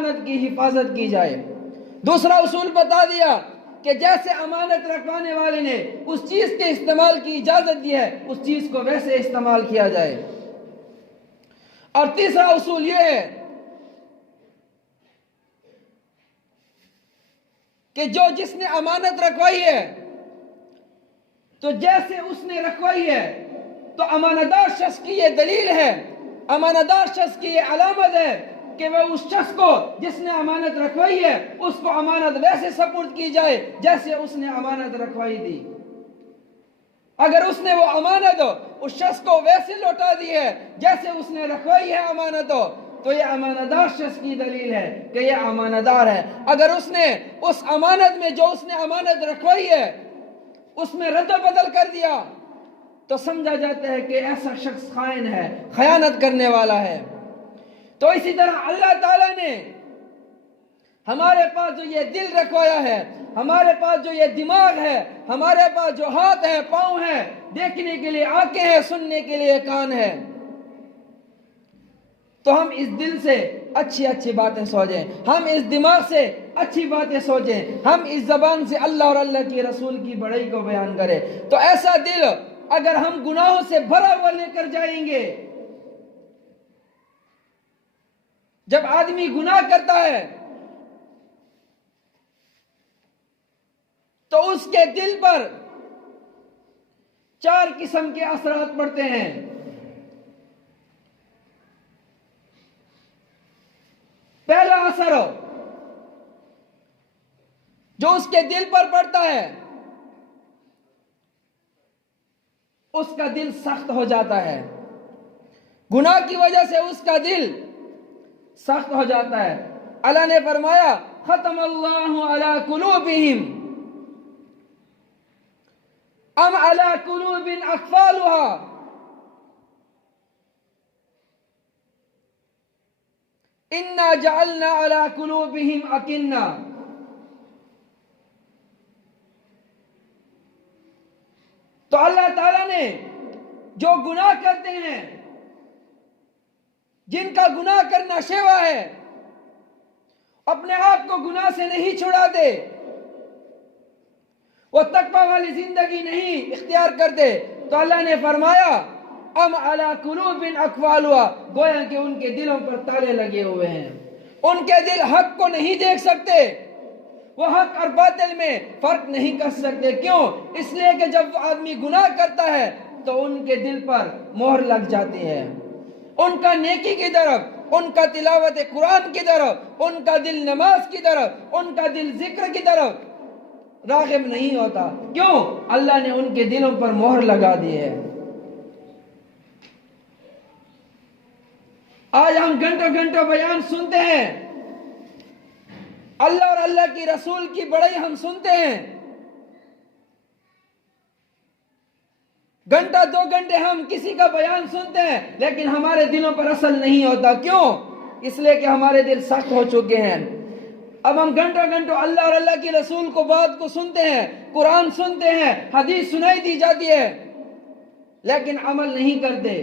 امانت کی حفاظت کی جائے۔ دوسرا اصول بتا دیا کہ جیسے امانت رکھوانے والے نے اس چیز کے استعمال کی اجازت دی ہے اس چیز کو ویسے استعمال کیا جائے۔ اور تیسرا اصول یہ ہے کہ جس نے امانت رکھوائی ہے تو جیسے اس نے رکھوائی ہے تو امانتدار شخص کی یہ دلیل ہے، امانتدار شخص کی یہ علامت ہے کہ وہ اس شخص کو جس نے امانت رکھوائی ہے اس کو امانت ویسے سپرد کی جائے جیسے اس نے امانت رکھوائی تھی۔ اگر اس نے وہ امانت اس شخص کو ویسے لوٹا دی ہے جیسے اس نے رکھوائی ہے امانت تو یہ امانتدار شخص کی دلیل ہے کہ یہ امانتدار ہے۔ اگر اس نے اس امانت میں جو اس نے امانت رکھوائی ہے اس میں رد و بدل کر دیا تو سمجھا جاتا ہے کہ ایسا شخص خائن ہے، خیانت کرنے والا ہے۔ تو اسی طرح اللہ تعالیٰ نے ہمارے پاس جو یہ دل رکھوایا ہے، ہمارے پاس جو یہ دماغ ہے، ہمارے پاس جو ہاتھ ہے، پاؤں ہے، دیکھنے کے لیے آنکھیں ہیں، سننے کے لیے کان ہے، تو ہم اس دل سے اچھی اچھی باتیں سوچیں، ہم اس دماغ سے اچھی باتیں سوچیں، ہم اس زبان سے اللہ اور اللہ کی رسول کی بڑائی کو بیان کریں۔ تو ایسا دل اگر ہم گناہوں سے بھرا ہوا لے کر جائیں گے، جب آدمی گناہ کرتا ہے تو اس کے دل پر 4 قسم کے اثرات پڑتے ہیں۔ پہلا اثر جو اس کے دل پر پڑتا ہے اس کا دل سخت ہو جاتا ہے، گناہ کی وجہ سے اس کا دل سخت ہو جاتا ہے۔ اللہ نے فرمایا ختم اللہ علی قلوبہم ام علی قلوب اقفالها انا جعلنا علی قلوبہم اکنہ۔ تو اللہ تعالیٰ نے جو گناہ کرتے ہیں، جن کا گناہ کرنا شیوا ہے، اپنے آپ کو گناہ سے نہیں چھڑاتے، وہ تقوی والی زندگی نہیں اختیار کرتے، تو اللہ نے فرمایا ام علی قلوب اقفالها، گویا کہ ان کے دلوں پر تالے لگے ہوئے ہیں، ان کے دل حق کو نہیں دیکھ سکتے، وہ حق اور باطل میں فرق نہیں کر سکتے۔ کیوں؟ اس لیے کہ جب آدمی گناہ کرتا ہے تو ان کے دل پر مہر لگ جاتی ہے، ان کا نیکی کی طرف، ان کا تلاوت قرآن کی طرف، ان کا دل نماز کی طرف، ان کا دل ذکر کی طرف راغب نہیں ہوتا۔ کیوں؟ اللہ نے ان کے دلوں پر مہر لگا دی ہے۔ آج ہم گھنٹوں گھنٹوں بیان سنتے ہیں، اللہ اور اللہ کی رسول کی بڑائی ہم سنتے ہیں، گھنٹہ 2 گھنٹے ہم کسی کا بیان سنتے ہیں، لیکن ہمارے دلوں پر اثر نہیں ہوتا۔ کیوں؟ اس لیے کہ ہمارے دل سخت ہو چکے ہیں۔ اب ہم گھنٹوں گھنٹوں اللہ اور اللہ کی رسول کو بات کو سنتے ہیں، قرآن سنتے ہیں، حدیث سنائی دی جاتی ہے، لیکن عمل نہیں کرتے۔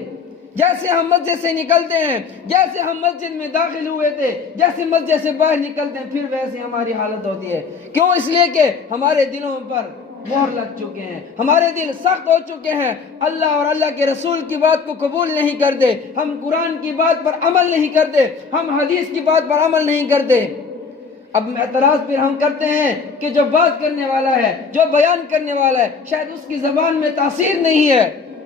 جیسے ہم مسجد سے نکلتے ہیں، جیسے ہم مسجد میں داخل ہوئے تھے، جیسے مسجد سے باہر نکلتے ہیں، پھر ویسے ہماری حالت ہوتی ہے۔ کیوں؟ اس لیے کہ ہمارے دلوں پر مہر لگ چکے ہیں، ہمارے دل سخت ہو چکے ہیں، اللہ اور اللہ کے رسول کی بات کو قبول نہیں کرتے، ہم قرآن کی بات پر عمل نہیں کرتے، ہم حدیث کی بات پر عمل نہیں کرتے۔ اب اعتراض پھر ہم کرتے ہیں کہ جو بات کرنے والا ہے، جو بیان کرنے والا ہے، شاید اس کی زبان میں تاثیر نہیں ہے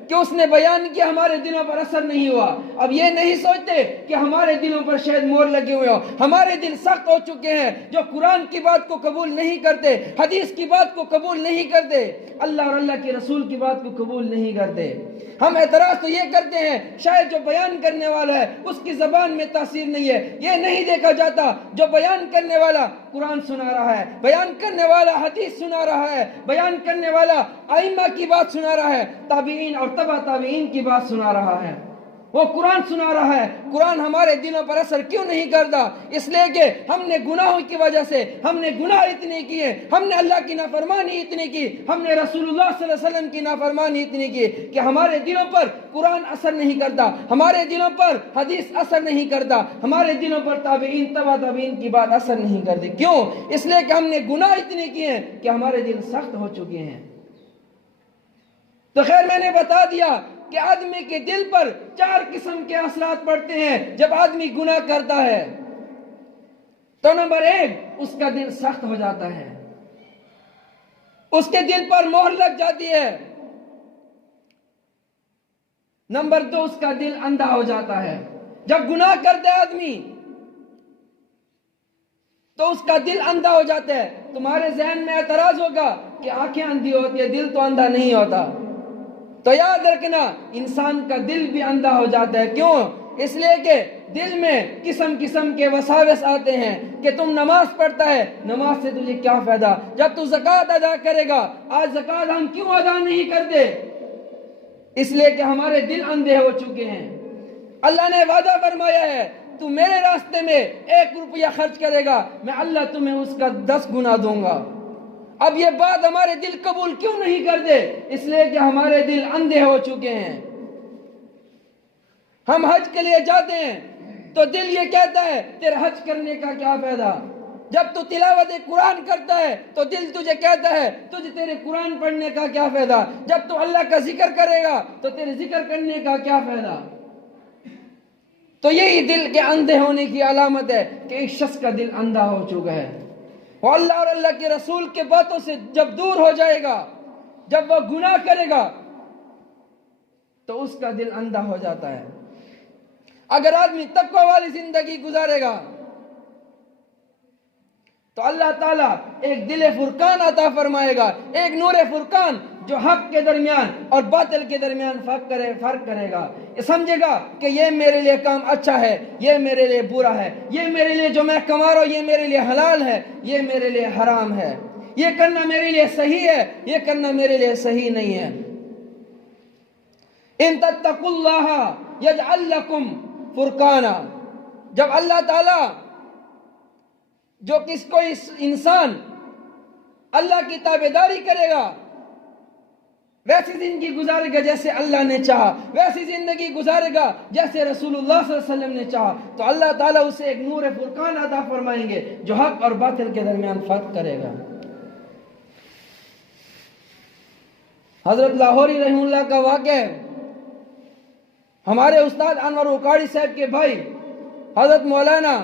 کہ اس نے بیان کیا، ہمارے دلوں پر اثر نہیں ہوا۔ اب یہ نہیں سوچتے کہ ہمارے دلوں پر شاید مہر لگے ہوئے ہو، ہمارے دل سخت ہو چکے ہیں، جو قرآن کی بات کو قبول نہیں کرتے، حدیث کی بات کو قبول نہیں کرتے، اللہ اور اللہ کے رسول کی بات کو قبول نہیں کرتے۔ ہم اعتراض تو یہ کرتے ہیں شاید جو بیان کرنے والا ہے اس کی زبان میں تاثیر نہیں ہے۔ یہ نہیں دیکھا جاتا جو بیان کرنے والا قرآن سنا رہا ہے، بیان کرنے والا حدیث سنا رہا ہے، بیان کرنے والا ائمہ کی بات سنا رہا ہے، تابعین اور تبع تابعین کی بات سنا رہا ہے۔ وہ قرآن سنا رہا ہے، قرآن ہمارے دلوں پر اثر کیوں نہیں کرتا؟ اس لیے کہ ہم نے گناہوں کی وجہ سے، ہم نے گناہ اتنے کیے، ہم نے اللہ کی نافرمانی اتنی کی، ہم نے رسول اللہ صلی اللہ علیہ وسلم کی نافرمانی اتنی کی کہ ہمارے دلوں پر قرآن اثر نہیں کرتا، ہمارے دلوں پر حدیث اثر نہیں کرتا، ہمارے دلوں پر تابعین تبع تابعین کی بات اثر نہیں کرتی۔ کیوں؟ اس لیے کہ ہم نے گناہ اتنے کیے ہیں کہ ہمارے دل سخت ہو چکے ہیں۔ تو خیر، میں نے بتا دیا کہ آدمی کے دل پر 4 قسم کے اثرات پڑتے ہیں جب آدمی گناہ کرتا ہے۔ تو نمبر 1، اس کا دل سخت ہو جاتا ہے، اس کے دل پر مہر لگ جاتی ہے۔ نمبر 2، اس کا دل اندھا ہو جاتا ہے۔ جب گناہ کرتا ہے آدمی تو اس کا دل اندھا ہو جاتا ہے۔ تمہارے ذہن میں اعتراض ہوگا کہ آنکھیں اندھی ہوتی ہے، دل تو اندھا نہیں ہوتا۔ تو یاد رکھنا، انسان کا دل بھی اندھا ہو جاتا ہے۔ کیوں؟ اس لیے کہ دل میں قسم قسم کے وساوس آتے ہیں کہ تم نماز پڑھتا ہے، نماز سے تجھے کیا فائدہ؟ جب تو زکوٰۃ ادا کرے گا، آج زکوٰۃ ہم کیوں ادا نہیں کرتے؟ اس لیے کہ ہمارے دل اندھے ہو چکے ہیں۔ اللہ نے وعدہ فرمایا ہے، تو میرے راستے میں 1 روپیہ خرچ کرے گا، میں اللہ تمہیں اس کا 10 گنا دوں گا۔ اب یہ بات ہمارے دل قبول کیوں نہیں کرتے؟ اس لیے کہ ہمارے دل اندھے ہو چکے ہیں۔ ہم حج کے لیے جاتے ہیں تو دل یہ کہتا ہے تیرے حج کرنے کا کیا فائدہ؟ جب تو تلاوت قرآن کرتا ہے تو دل تجھے کہتا ہے تیرے قرآن پڑھنے کا کیا فائدہ؟ جب تو اللہ کا ذکر کرے گا تو تیرے ذکر کرنے کا کیا فائدہ؟ تو یہی دل کے اندھے ہونے کی علامت ہے کہ ایک شخص کا دل اندھا ہو چکا ہے۔ وہ اللہ اور اللہ کے رسول کے باتوں سے جب دور ہو جائے گا، جب وہ گناہ کرے گا تو اس کا دل اندھا ہو جاتا ہے۔ اگر آدمی تقوی والی زندگی گزارے گا تو اللہ تعالیٰ ایک دل فرقان عطا فرمائے گا، ایک نور فرقان جو حق کے درمیان اور باطل کے درمیان فرق کرے گا۔ یہ سمجھے گا کہ یہ میرے لیے کام اچھا ہے، یہ میرے لیے برا ہے، یہ میرے لیے جو میں کما رہا ہوں یہ میرے لیے حلال ہے، یہ میرے لیے حرام ہے، یہ کرنا میرے لیے صحیح ہے، یہ کرنا میرے لیے صحیح نہیں ہے۔ ان تتقوا اللہ یجعل لکم فرقانا، جب اللہ تعالیٰ جو کوئی انسان اللہ کی تابعداری کرے گا، ویسی زندگی گزارے گا جیسے اللہ نے چاہا، ویسی زندگی گزارے گا جیسے رسول اللہ صلی اللہ علیہ وسلم نے چاہا، تو اللہ تعالیٰ اسے ایک نور فرقان عطا فرمائیں گے جو حق اور باطل کے درمیان فرق کرے گا۔ حضرت لاہوری رحمہ اللہ کا واقعہ ہے، ہمارے استاد انور اکاڑی صاحب کے بھائی حضرت مولانا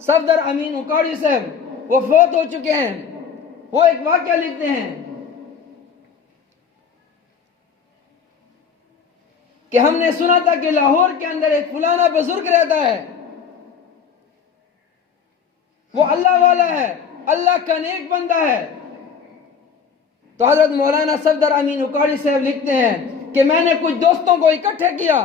صفدر امین اکاڑی صاحب وہ فوت ہو چکے ہیں۔ وہ ایک واقعہ لکھتے ہیں کہ ہم نے سنا تھا کہ لاہور کے اندر ایک فلانا بزرگ رہتا ہے، وہ اللہ والا ہے، اللہ کا نیک بندہ ہے۔ تو حضرت مولانا صفدر امین اکاڑی صاحب لکھتے ہیں کہ میں نے کچھ دوستوں کو اکٹھے کیا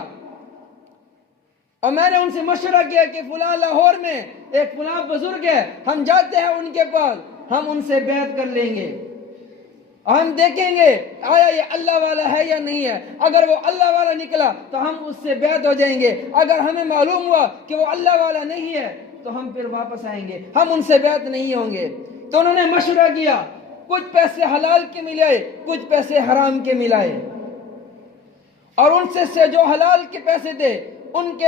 اور میں نے ان سے مشورہ کیا کہ فلاں لاہور میں ایک فلاں بزرگ ہے، ہم جاتے ہیں ان کے پاس، ہم ان سے بیعت کر لیں گے اور ہم دیکھیں گے آیا یہ اللہ والا ہے یا نہیں ہے۔ اگر وہ اللہ والا نکلا تو ہم اس سے بیعت ہو جائیں گے، اگر ہمیں معلوم ہوا کہ وہ اللہ والا نہیں ہے تو ہم پھر واپس آئیں گے، ہم ان سے بیعت نہیں ہوں گے۔ تو انہوں نے مشورہ کیا، کچھ پیسے حلال کے ملائے، کچھ پیسے حرام کے ملائے، اور ان سے جو حلال کے پیسے دے ان کے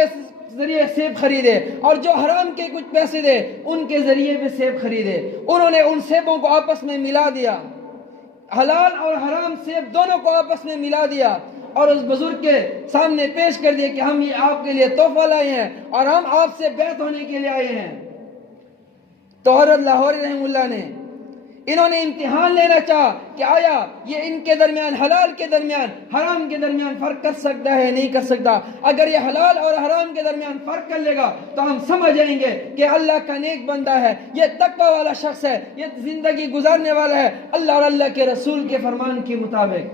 ذریعے سیب خریدے اور جو حرام کے کچھ پیسے دے ان کے ذریعے بھی سیب خریدے۔ انہوں نے ان سیبوں کو آپس میں ملا دیا، حلال اور حرام سیب دونوں کو آپس میں ملا دیا اور اس بزرگ کے سامنے پیش کر دیا کہ ہم یہ آپ کے لیے تحفہ لائے ہیں اور ہم آپ سے بیعت ہونے کے لیے آئے ہیں۔ تو حضرت لاہوری رحمہ اللہ نے انہوں نے امتحان لینا چاہا کہ آیا یہ ان کے درمیان، حلال کے درمیان حرام کے درمیان فرق کر سکتا ہے نہیں کر سکتا۔ اگر یہ حلال اور حرام کے درمیان فرق کر لے گا تو ہم سمجھ جائیں گے کہ اللہ کا نیک بندہ ہے، یہ تقوی والا شخص ہے، یہ زندگی گزارنے والا ہے اللہ اور اللہ کے رسول کے فرمان کے مطابق۔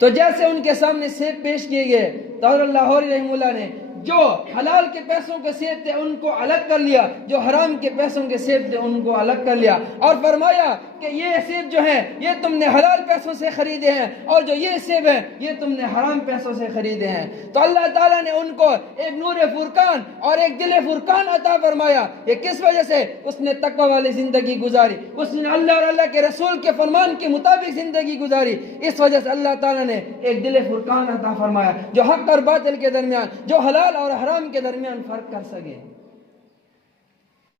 تو جیسے ان کے سامنے سیب پیش کیے گئے تو حضرت لاہوری رحمہ اللہ نے جو حلال کے پیسوں کے سیب تھے ان کو الگ کر لیا، جو حرام کے پیسوں کے سیب تھے ان کو الگ کر لیا، اور فرمایا کہ یہ سیب جو ہیں یہ تم نے حلال پیسوں سے خریدے ہیں، اور جو یہ سیب ہیں یہ تم نے حرام پیسوں سے خریدے ہیں۔ تو اللہ تعالیٰ نے ان کو ایک نور فرقان اور ایک دل فرقان عطا فرمایا۔ یہ کس وجہ سے؟ اس نے تقوی والی زندگی گزاری، اس نے اللہ اور اللہ کے رسول کے فرمان کے مطابق زندگی گزاری، اس وجہ سے اللہ تعالیٰ نے ایک دل فرقان عطا فرمایا جو حق اور باطل کے درمیان، جو حلال اور حرام کے درمیان فرق کر سکے۔